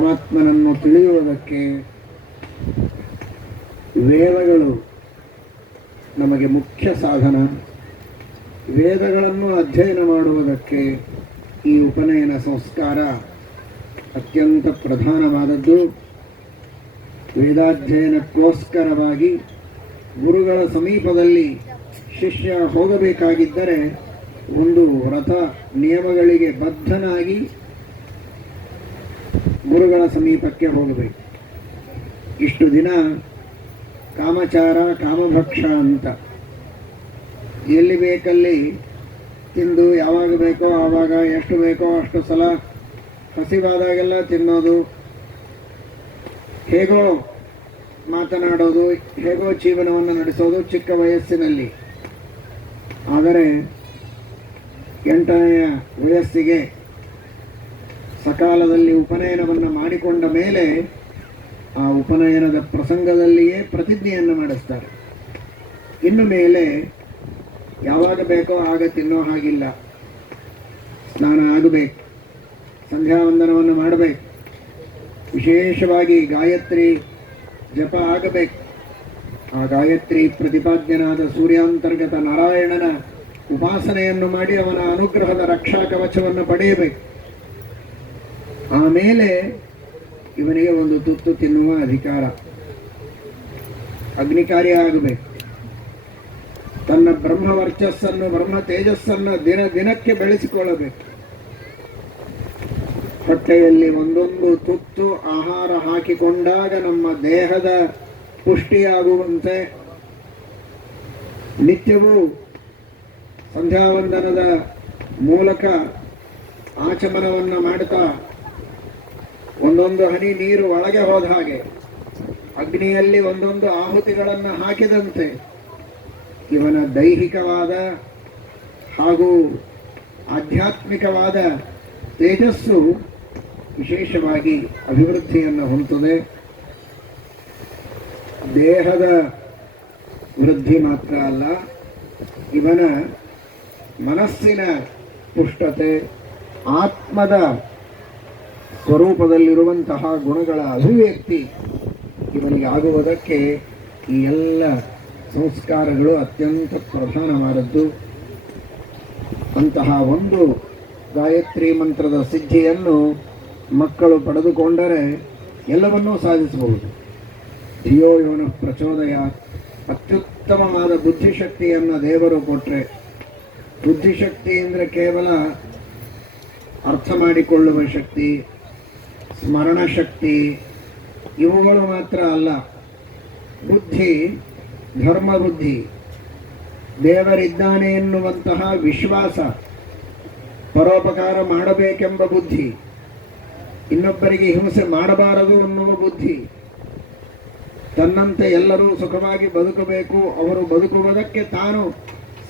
ಪರಮಾತ್ಮನನ್ನು ತಿಳಿಯುವುದಕ್ಕೆ ವೇದಗಳು ನಮಗೆ ಮುಖ್ಯ ಸಾಧನ. ವೇದಗಳನ್ನು ಅಧ್ಯಯನ ಮಾಡುವುದಕ್ಕೆ ಈ ಉಪನಯನ ಸಂಸ್ಕಾರ ಅತ್ಯಂತ ಪ್ರಧಾನವಾದದ್ದು. ವೇದಾಧ್ಯಯನಕ್ಕೋಸ್ಕರವಾಗಿ ಗುರುಗಳ ಸಮೀಪದಲ್ಲಿ ಶಿಷ್ಯ ಹೋಗಬೇಕಾಗಿದ್ದರೆ ಒಂದು ವ್ರತ ನಿಯಮಗಳಿಗೆ ಬದ್ಧನಾಗಿ ಗುರುಗಳ ಸಮೀಪಕ್ಕೆ ಹೋಗಬೇಕು. ಇಷ್ಟು ದಿನ ಕಾಮಚಾರ ಕಾಮಭಕ್ಷ ಅಂತ ಎಲ್ಲಿ ಬೇಕಲ್ಲಿ ತಿಂದು ಯಾವಾಗ ಬೇಕೋ ಆವಾಗ ಎಷ್ಟು ಬೇಕೋ ಅಷ್ಟು ಸಲ ಹಸಿವಾದಾಗೆಲ್ಲ ತಿನ್ನೋದು, ಹೇಗೋ ಮಾತನಾಡೋದು, ಹೇಗೋ ಜೀವನವನ್ನು ನಡೆಸೋದು ಚಿಕ್ಕ ವಯಸ್ಸಿನಲ್ಲಿ. ಆದರೆ 8ನೆಯ ವಯಸ್ಸಿಗೆ ಸಕಾಲದಲ್ಲಿ ಉಪನಯನವನ್ನು ಮಾಡಿಕೊಂಡ ಮೇಲೆ ಆ ಉಪನಯನದ ಪ್ರಸಂಗದಲ್ಲಿಯೇ ಪ್ರತಿಜ್ಞೆಯನ್ನು ಮಾಡಿಸ್ತಾರೆ. ಇನ್ನು ಮೇಲೆ ಯಾವಾಗ ಬೇಕೋ ಆಗ ತಿನ್ನೋ ಹಾಗಿಲ್ಲ, ಸ್ನಾನ ಆಗಬೇಕು, ಸಂಧ್ಯಾವಂದನವನ್ನು ಮಾಡಬೇಕು, ವಿಶೇಷವಾಗಿ ಗಾಯತ್ರಿ ಜಪ ಆಗಬೇಕು. ಆ ಗಾಯತ್ರಿ ಪ್ರತಿಪಾದ್ಯನಾದ ಸೂರ್ಯಾಂತರ್ಗತ ನಾರಾಯಣನ ಉಪಾಸನೆಯನ್ನು ಮಾಡಿ ಅವನ ಅನುಗ್ರಹದ ರಕ್ಷಾ ಕವಚವನ್ನು ಪಡೆಯಬೇಕು. ಆಮೇಲೆ ಇವನಿಗೆ ಒಂದು ತುತ್ತು ತಿನ್ನುವ ಅಧಿಕಾರ. ಅಗ್ನಿಕಾರ್ಯ ಆಗಬೇಕು. ತನ್ನ ಬ್ರಹ್ಮ ವರ್ಚಸ್ಸನ್ನು ಬ್ರಹ್ಮ ತೇಜಸ್ಸನ್ನು ದಿನ ದಿನಕ್ಕೆ ಬೆಳೆಸಿಕೊಳ್ಳಬೇಕು. ಹೊಟ್ಟೆಯಲ್ಲಿ ಒಂದೊಂದು ತುತ್ತು ಆಹಾರ ಹಾಕಿಕೊಂಡಾಗ ನಮ್ಮ ದೇಹದ ಪುಷ್ಟಿಯಾಗುವಂತೆ ನಿತ್ಯವೂ ಸಂಧ್ಯಾವಂದನದ ಮೂಲಕ ಆಚಮನವನ್ನು ಮಾಡುತ್ತಾ ಒಂದೊಂದು ಹನಿ ನೀರು ಒಳಗೆ ಹೋದ ಹಾಗೆ ಅಗ್ನಿಯಲ್ಲಿ ಒಂದೊಂದು ಆಹುತಿಗಳನ್ನು ಹಾಕಿದಂತೆ ಇವನ ದೈಹಿಕವಾದ ಹಾಗೂ ಆಧ್ಯಾತ್ಮಿಕವಾದ ತೇಜಸ್ಸು ವಿಶೇಷವಾಗಿ ಅಭಿವೃದ್ಧಿಯನ್ನು ಹೊಂದುತ್ತದೆ. ದೇಹದ ವೃದ್ಧಿ ಮಾತ್ರ ಅಲ್ಲ, ಇವನ ಮನಸ್ಸಿನ ಪುಷ್ಟತೆ, ಆತ್ಮದ ಸ್ವರೂಪದಲ್ಲಿರುವಂತಹ ಗುಣಗಳ ಅಭಿವ್ಯಕ್ತಿ ಇವನಿಗೆ ಆಗುವುದಕ್ಕೆ ಈ ಎಲ್ಲ ಸಂಸ್ಕಾರಗಳು ಅತ್ಯಂತ ಪ್ರಧಾನವಾದದ್ದು. ಅಂತಹ ಒಂದು ಗಾಯತ್ರಿ ಮಂತ್ರದ ಸಿದ್ಧಿಯನ್ನು ಮಕ್ಕಳು ಪಡೆದುಕೊಂಡರೆ ಎಲ್ಲವನ್ನೂ ಸಾಧಿಸಬಹುದು. ಧಿಯೋ ಯೋನ ಪ್ರಚೋದಯ, ಅತ್ಯುತ್ತಮವಾದ ಬುದ್ಧಿಶಕ್ತಿಯನ್ನು ದೇವರು ಕೊಟ್ಟರೆ, ಬುದ್ಧಿಶಕ್ತಿ ಅಂದರೆ ಕೇವಲ ಅರ್ಥ ಮಾಡಿಕೊಳ್ಳುವ ಶಕ್ತಿ, ಸ್ಮರಣ ಶಕ್ತಿ ಇವುಗಳು ಮಾತ್ರ ಅಲ್ಲ. ಬುದ್ಧಿ ಧರ್ಮ ಬುದ್ಧಿ, ದೇವರಿದ್ದಾನೆ ಎನ್ನುವಂತಹ ವಿಶ್ವಾಸ, ಪರೋಪಕಾರ ಮಾಡಬೇಕೆಂಬ ಬುದ್ಧಿ, ಇನ್ನೊಬ್ಬರಿಗೆ ಹಿಂಸೆ ಮಾಡಬಾರದು ಅನ್ನುವ ಬುದ್ಧಿ, ತನ್ನಂತೆ ಎಲ್ಲರೂ ಸುಖವಾಗಿ ಬದುಕಬೇಕು, ಅವರು ಬದುಕುವುದಕ್ಕೆ ತಾನು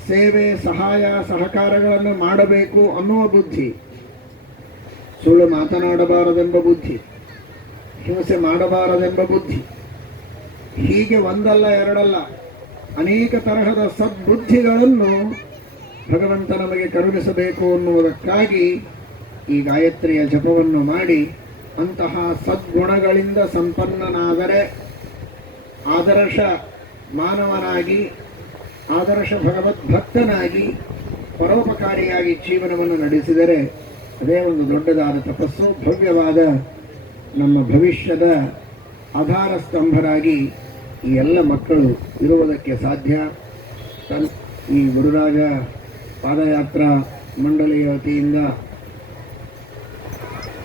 ಸೇವೆ ಸಹಾಯ ಸಹಕಾರಗಳನ್ನು ಮಾಡಬೇಕು ಅನ್ನುವ ಬುದ್ಧಿ, ಸುಳ್ಳು ಮಾತನಾಡಬಾರದೆಂಬ ಬುದ್ಧಿ, ಹಿಂಸೆ ಮಾಡಬಾರದೆಂಬ ಬುದ್ಧಿ, ಹೀಗೆ ಒಂದಲ್ಲ ಎರಡಲ್ಲ ಅನೇಕ ತರಹದ ಸದ್ಬುದ್ಧಿಗಳನ್ನು ಭಗವಂತ ನಮಗೆ ಕರುಣಿಸಬೇಕು ಅನ್ನುವುದಕ್ಕಾಗಿ ಈ ಗಾಯತ್ರಿಯ ಜಪವನ್ನು ಮಾಡಿ ಅಂತಹ ಸದ್ಗುಣಗಳಿಂದ ಸಂಪನ್ನನಾದರೆ ಆದರ್ಶ ಮಾನವನಾಗಿ, ಆದರ್ಶ ಭಗವದ್ಭಕ್ತನಾಗಿ, ಪರೋಪಕಾರಿಯಾಗಿ ಜೀವನವನ್ನು ನಡೆಸಿದರೆ ಅದೇ ಒಂದು ದೊಡ್ಡದಾದ ತಪಸ್ಸು, ಭವ್ಯವಾದ ನಮ್ಮ ಭವಿಷ್ಯದ ಆಧಾರ ಸ್ತಂಭರಾಗಿ ಈ ಎಲ್ಲ ಮಕ್ಕಳು ಇರುವುದಕ್ಕೆ ಸಾಧ್ಯ. ಈ ಗುರುರಾಜ ಪಾದಯಾತ್ರಾ ಮಂಡಳಿಯ ವತಿಯಿಂದ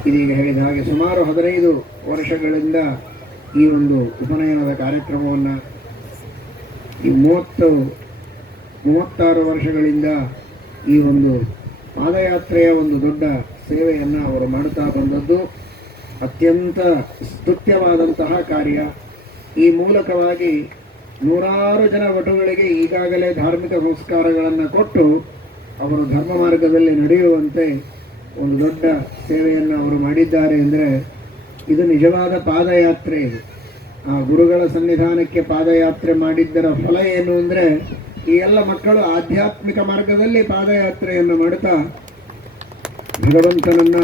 ಇದೀಗ ಹೇಳಿದ ಹಾಗೆ ಸುಮಾರು 15 ವರ್ಷಗಳಿಂದ ಈ ಒಂದು ಉಪನಯನದ ಕಾರ್ಯಕ್ರಮವನ್ನು, ಈ 36 ವರ್ಷಗಳಿಂದ ಈ ಒಂದು ಪಾದಯಾತ್ರೆಯ ಒಂದು ದೊಡ್ಡ ಸೇವೆಯನ್ನು ಅವರು ಮಾಡುತ್ತಾ ಬಂದದ್ದು ಅತ್ಯಂತ ಸ್ತುತ್ಯವಾದಂತಹ ಕಾರ್ಯ. ಈ ಮೂಲಕವಾಗಿ ನೂರಾರು ಜನ ವಟುಗಳಿಗೆ ಈಗಾಗಲೇ ಧಾರ್ಮಿಕ ಸಂಸ್ಕಾರಗಳನ್ನು ಕೊಟ್ಟು ಅವರು ಧರ್ಮ ಮಾರ್ಗದಲ್ಲಿ ನಡೆಯುವಂತೆ ಒಂದು ದೊಡ್ಡ ಸೇವೆಯನ್ನು ಅವರು ಮಾಡಿದ್ದಾರೆ. ಅಂದರೆ ಇದು ನಿಜವಾದ ಪಾದಯಾತ್ರೆ. ಇದು ಆ ಗುರುಗಳ ಸನ್ನಿಧಾನಕ್ಕೆ ಪಾದಯಾತ್ರೆ ಮಾಡಿದ್ದರ ಫಲ ಏನು ಅಂದರೆ ಈ ಎಲ್ಲ ಮಕ್ಕಳು ಆಧ್ಯಾತ್ಮಿಕ ಮಾರ್ಗದಲ್ಲಿ ಪಾದಯಾತ್ರೆಯನ್ನು ಮಾಡುತ್ತಾ ಭಗವಂತನನ್ನು